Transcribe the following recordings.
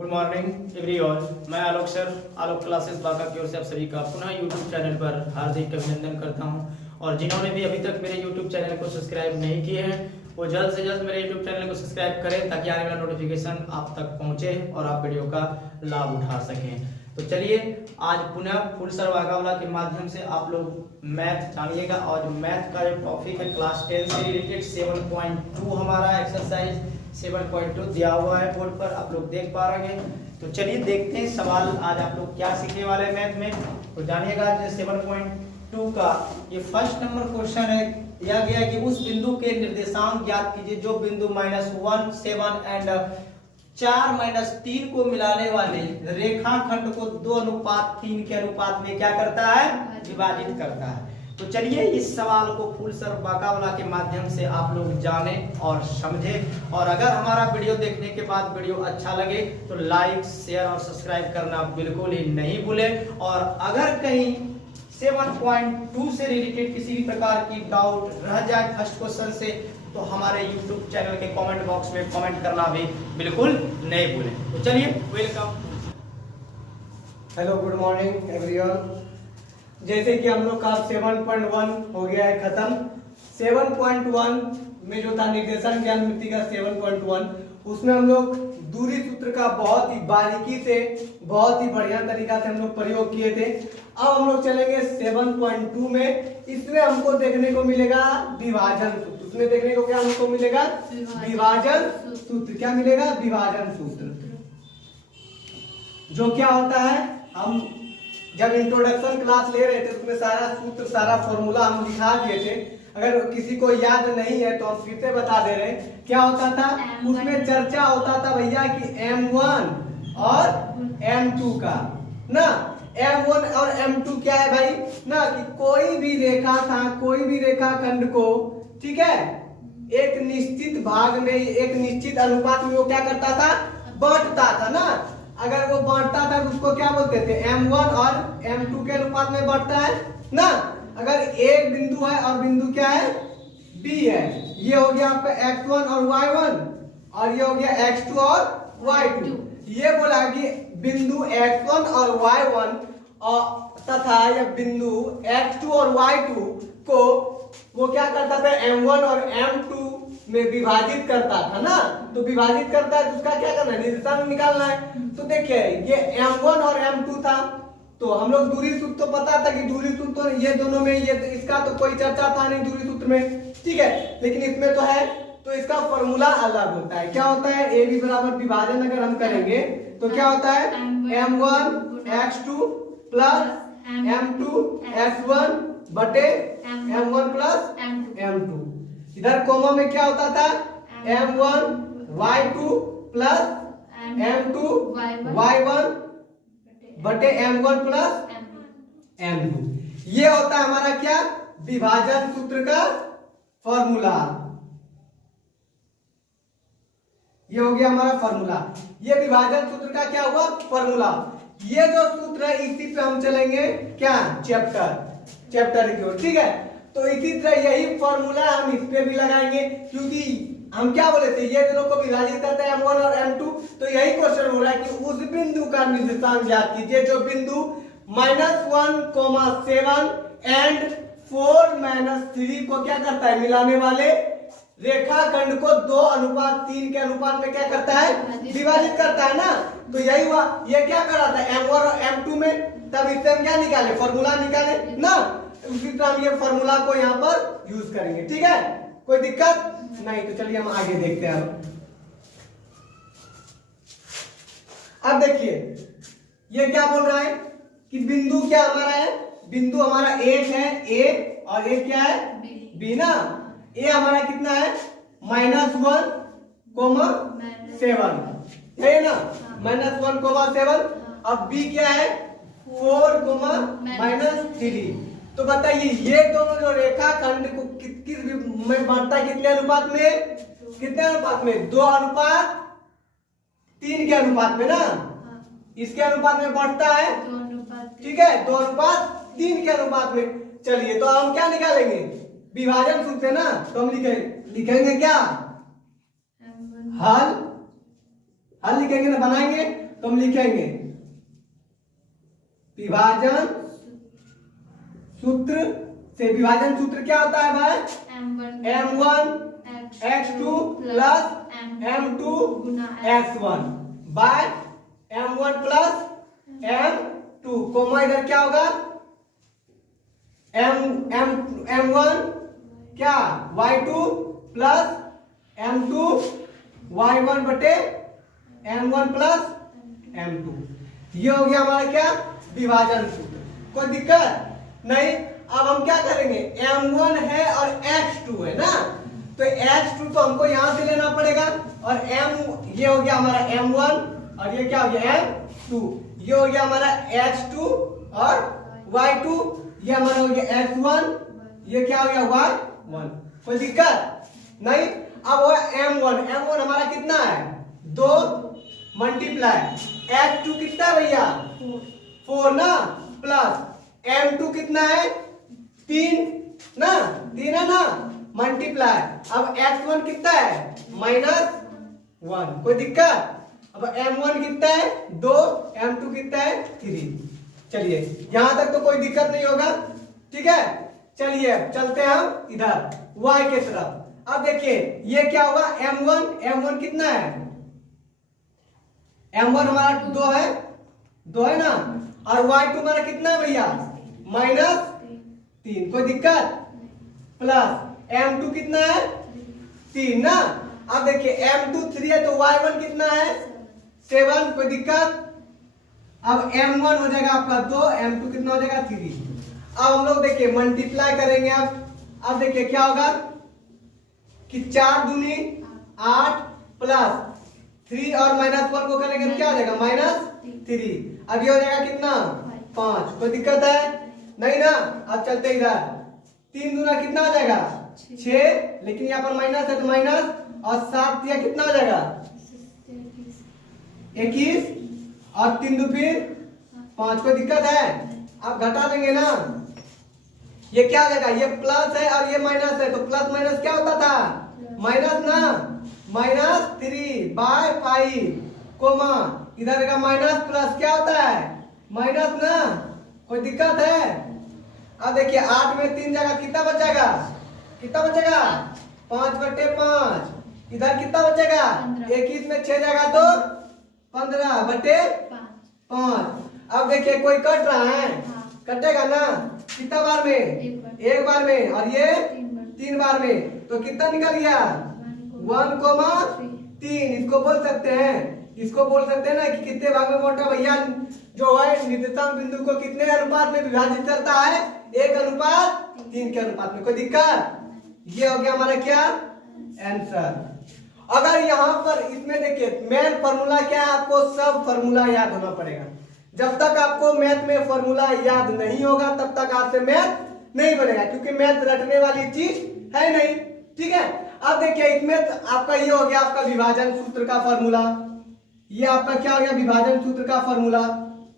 Good morning everyone. मैं आलोक sir, आलोक classes Banka की ओर से आप सभी का पुनः यूट्यूब चैनल पर हार्दिक अभिनंदन करता हूं। और जिन्होंने भी अभी तक मेरे यूट्यूब चैनल को सब्सक्राइब नहीं किए हैं वो जल्द से जल्द मेरे यूट्यूब चैनल को सब्सक्राइब करें ताकि आने वाला नोटिफिकेशन आप तक पहुंचे और आप वीडियो का लाभ उठा सकें। तो चलिए आज पुनः फुल सर वागावला के माध्यम से आप लोग मैथ जानिएगा। और जो मैथ का जो टॉपिक है क्लास 10 से रिलेटेड 7.2 हमारा एक्सरसाइज 7.2 दिया हुआ है बोर्ड पर, आप लोग देख पा रहे हैं। तो चलिए देखते हैं सवाल आज आप लोग क्या सीखने वाले हैं मैथ में। तो जानिएगा 7.2 का ये फर्स्ट नंबर क्वेश्चन है। दिया गया है कि उस बिंदु के निर्देशांक ज्ञात कीजिए जो बिंदु -1, 7 एंड 4 - 3 को मिलाने वाले रेखाखंड को 2:3 के अनुपात में क्या करता है, विभाजित करता है। तो चलिए इस सवाल को फुल सर वागावला के माध्यम से आप लोग जाने और समझे। और अगर हमारा वीडियो देखने के बाद वीडियो अच्छा लगे तो लाइक, शेयर और सब्सक्राइब करना बिल्कुल ही नहीं भूलें। और अगर कहीं 7.2 से रिलेटेड किसी भी प्रकार की डाउट रह जाए फर्स्ट क्वेश्चन से तो हमारे YouTube चैनल के कमेंट बॉक्स में कमेंट करना भी बिल्कुल नहीं भूलें। तो चलिए welcome. Hello, good morning everyone. जैसे कि हम लोग का 7.1 हो गया है खत्म। 7.1 में जो था निर्देशन ज्ञान मिति का 7.1 उसमें हम लोग दूरी सूत्र का बहुत ही बारीकी से बहुत ही बढ़िया तरीका से हम लोग प्रयोग किए थे। अब हम लोग चलेंगे 7.2 में। इसमें हमको देखने को मिलेगा विभाजन सूत्र। उसमें देखने को क्या हमको मिलेगा, विभाजन सूत्र। क्या मिलेगा, विभाजन सूत्र। जो क्या होता है, हम जब इंट्रोडक्शन क्लास ले रहे थे उसमें सारा सूत्र सारा फॉर्मूला हम लिखा दिए थे। अगर किसी को याद नहीं है तो हम फिर से बता दे रहे हैं। क्या होता था उसमें चर्चा होता था भैया कि M1 और M2 का ना। M1 और M2 क्या है भाई ना, कि कोई भी रेखा था, कोई भी रेखाखंड को, ठीक है, एक निश्चित भाग में एक निश्चित अनुपात में वो क्या करता था, बांटता था ना। अगर वो बांटता था तो उसको क्या बोलते थे, M1 और M2 के अनुपात में बांटता है ना। अगर एक बिंदु है और बिंदु क्या है, B है, ये हो गया आपका X1 और Y1 और ये हो गया X2 और Y2। ये बोला कि बिंदु X1 और Y1 और तथा यह बिंदु X2 और Y2 को वो क्या करता था, M1 और M2 में विभाजित करता था ना। तो विभाजित करता है तो उसका क्या करना है, निर्देशांक निकालना है। तो देखिए ये M1 और M2 था तो हम लोग दूरी सूत्र तो पता था कि दूरी सूत्र तो ये दोनों में, ये इसका तो कोई चर्चा था नहीं दूरी सूत्र में, ठीक है। लेकिन इसमें तो है, तो इसका फॉर्मूला अलग होता है। क्या होता है, ए बी बराबर विभाजन अगर हम करेंगे तो क्या होता है, M1 X2 plus M2 X1 बटे M1 प्लस M2। इधर कोमा में क्या होता था, M1 Y2 plus M2 Y1 बटे M1 प्लस M2। ये होता है हमारा क्या, विभाजन सूत्र का फॉर्मूला। ये हो गया हमारा फॉर्मूला। ये विभाजन सूत्र का क्या हुआ, फॉर्मूला। ये जो सूत्र है इसी पे हम चलेंगे क्या, चैप्टर की ओर, ठीक है। तो इसी तरह यही फॉर्मूला हम इस पे भी लगाएंगे क्योंकि हम क्या बोले थे, ये दोनों को विभाजित करते हैं M1 और M2। तो यही क्वेश्चन हो रहा है कि उस बिंदु का निर्देशांक ज्ञात कीजिए जो बिंदु -1, 7 एंड 4 - 3 को क्या करता है, मिलाने वाले रेखाखंड को 2:3 के अनुपात में क्या करता है, विभाजित करता है ना। तो यही हुआ, ये क्या कर रहा था M1 और M2 में, तब इससे हम क्या निकाले, फॉर्मूला निकाले ना। उसी तरह हम ये फॉर्मूला को यहाँ पर यूज करेंगे, ठीक है, कोई दिक्कत नहीं। तो चलिए हम आगे देखते हैं। अब देखिए ये क्या बोल रहा है कि बिंदु क्या हमारा है, बिंदु हमारा एक है A और एक क्या है, B ना। A हमारा कितना है, -1, 7 है ना, -1, 7। अब B क्या है, 4, -3। तो बताइए ये दोनों जो रेखाखंड को किस में बांटता है, कितने अनुपात में, कितने अनुपात में, 2:3 के अनुपात में ना। इसके अनुपात में बढ़ता है, ठीक है, 2:3 के अनुपात में। चलिए तो हम क्या निकालेंगे, विभाजन सूत्र है ना। तो हम लिखेंगे क्या, हल लिखेंगे ना, बनाएंगे। तो हम लिखेंगे विभाजन सूत्र से। विभाजन सूत्र क्या होता है भाई? m1 x2 plus m2 x1 bye m1 plus m2, coma इधर क्या होगा? m1 क्या y2 प्लस m2 y1 बटे m1 प्लस m2। ये हो गया हमारा क्या? विभाजन सूत्र। कोई दिक्कत नहीं। अब हम क्या करेंगे? m1 है और x2 है ना, तो x2 तो हमको यहां से लेना पड़ेगा, और ये हो गया हमारा m1 और ये क्या हो गया m2। ये हो गया हमारा x2 और y2, ये हमारा हो गया x1, ये क्या हो गया y1। कोई दिक्कत नहीं। अब वो m1 हमारा कितना है? 2 मल्टीप्लाई x2 कितना है भैया? 4 ना, प्लस m2 कितना है? 3 ना, 3 है ना, मल्टीप्लाई। अब x1 कितना है? -1। कोई दिक्कत? अब m1 कितना है? 2, m2 कितना है? 3। चलिए यहां तक तो कोई दिक्कत नहीं होगा, ठीक है। चलिए चलते हैं हम इधर y के तरफ। अब देखिए ये क्या होगा? m1 कितना है? m1 हमारा 2 है ना, और y2 हमारा कितना है भैया? -3। कोई दिक्कत? प्लस m2 कितना है? 3 ना। अब देखिए m2 3 है तो y1 कितना है? 7। कोई दिक्कत? अब m1 हो जाएगा आपका 2, m2 कितना हो जाएगा? 3। अब हम लोग देखिए मल्टीप्लाई करेंगे। अब देखिए क्या होगा कि 4 दूनी 8 प्लस 3 और -1 को करेंगे तो क्या हो जाएगा? -3। अब ये हो जाएगा कितना? 5। कोई दिक्कत है? नहीं ना। अब चलते इधर, 3 दूना कितना हो जाएगा? 6, लेकिन यहाँ पर माइनस है तो माइनस, और 7 दिया कितना हो जाएगा? 21, और 3 दो फिर 5। कोई दिक्कत है? आप घटा देंगे ना, ये क्या हो जाएगा? ये प्लस है और ये माइनस है, तो प्लस माइनस क्या होता था? माइनस ना, -3/5 कोमा इधर का माइनस प्लस क्या होता है? माइनस ना। कोई दिक्कत है? अब देखिए 8 में 3 जगह कितना बचेगा? कितना बचेगा? 5/5। इधर कितना बचेगा? 21 में 6 जगह तो 15/5। अब देखिए कोई कट रहा है, कटेगा ना, कितना बार में? एक बार में, और ये 3 बार में, तो कितना निकल गया? 1,3। इसको बोल सकते हैं ना कि कितने भाग में मोटा भैया जो है निर्देशांक बिंदु को कितने अनुपात में विभाजित करता है? 1:3 के अनुपात में। कोई दिक्कत? ये हो गया हमारा क्या आंसर। अगर यहाँ पर इसमें देखिए मेन फॉर्मूला क्या है? आपको सब फॉर्मूला याद होना पड़ेगा। जब तक आपको मैथ में फॉर्मूला याद नहीं होगा तब तक आपसे मैथ नहीं बनेगा, क्योंकि मैथ रटने वाली चीज है नहीं, ठीक है। अब देखिए इसमें आपका ये हो गया आपका विभाजन सूत्र का फॉर्मूला, ये आपका क्या हो गया? विभाजन सूत्र का फॉर्मूला,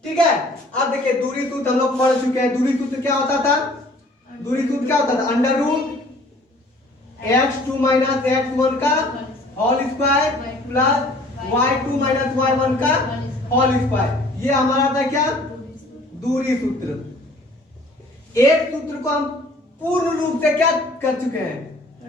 ठीक है। अब देखिए दूरी सूत्र हम लोग पढ़ चुके हैं। दूरी सूत्र क्या होता था? दूरी सूत्र क्या होता था? √x2 - x1 का whole square plus y2 - y1 का होल स्क्वायर। ये हमारा था क्या? दूरी सूत्र। एक सूत्र को हम पूर्ण रूप से क्या कर चुके हैं?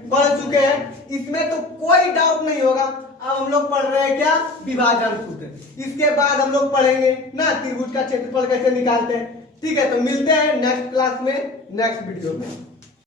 पढ़ चुके हैं। इसमें तो कोई डाउट नहीं होगा। अब हम लोग पढ़ रहे हैं क्या? विभाजन सूत्र। इसके बाद हम लोग पढ़ेंगे ना त्रिभुज का क्षेत्रफल कैसे निकालते हैं, ठीक है। तो मिलते हैं नेक्स्ट क्लास में, नेक्स्ट वीडियो में।